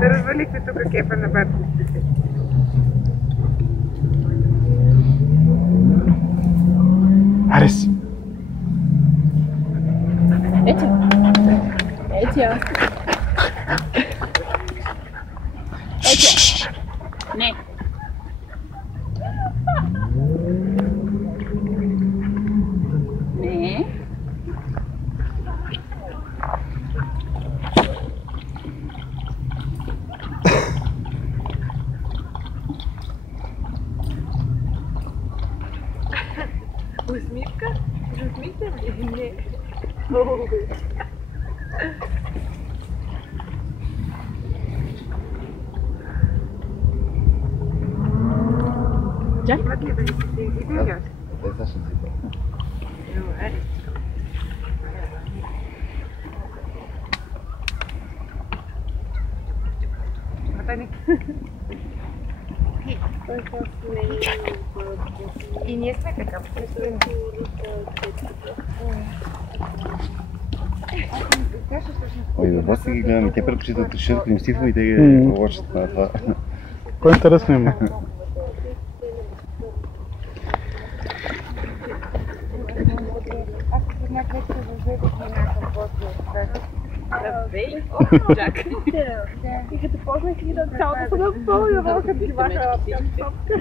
Да развалихте тук кефа на баткостите. Арес! Ето. Ето я. Ето. Не. Не. Усмивка? Усмихте ли? Не. Чак. Имат ли да ви се изиграят? Те са ще си. И ние сме така. Ой, въпрос ги гледам и те предпочитат решат примстивно и те ги повършат на това. Кой интересно има? Аз познах вече въведох на някакъв после. Чак. И като познах и да цялото се напълня, като ги маха топка.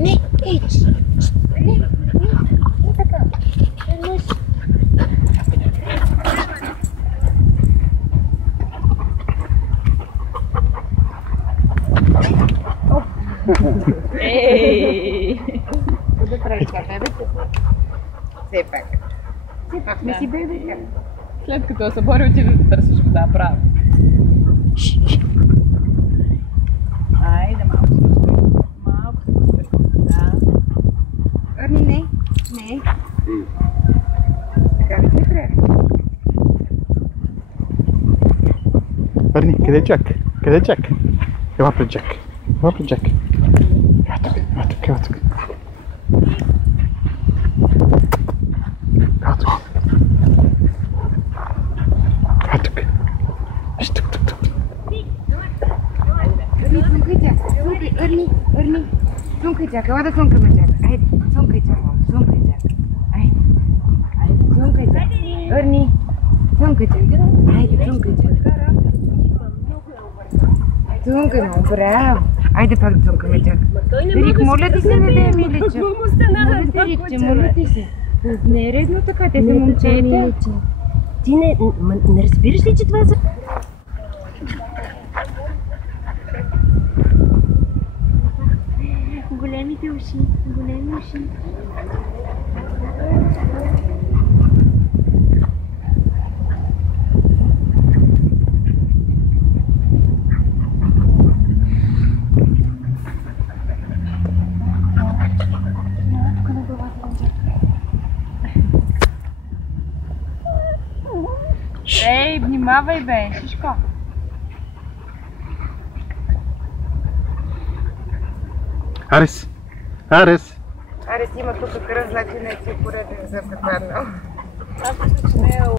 Не, ич! Не така. Ей! Да правиш така, бебета? Все пак сме си бебета. След като се бори, отиде да търсиш вода, право. Айде, малко се успи. Малко се успи. Да. Арни, не. Така не се прави. Върни, къде е Джак? Къде е Джак? Ела при Джак. Ела при Джак. Ела тук, ела тук, ела тук. Ела тук. Ела тук. Виж тук. Арни, цункай Джак, ела да цункаме Джак. Айде, цункай Джак, цункай Джак. Айде, цункай Джак. Арни, цункай Джак. Айде, цункай Джак. Цункай, много браво. Айде пак да цункаме Джак. Рик, моля ти се, не да я милича. Моля ти се. Не е редно така, те са момчета. Ти не разбираш ли, че това е за... Големите уши, големи уши. Ей, внимавай бе, Шишко. Арес! Арес има тук кръв, значи не си пореден за паднал. Аз мисля, че не е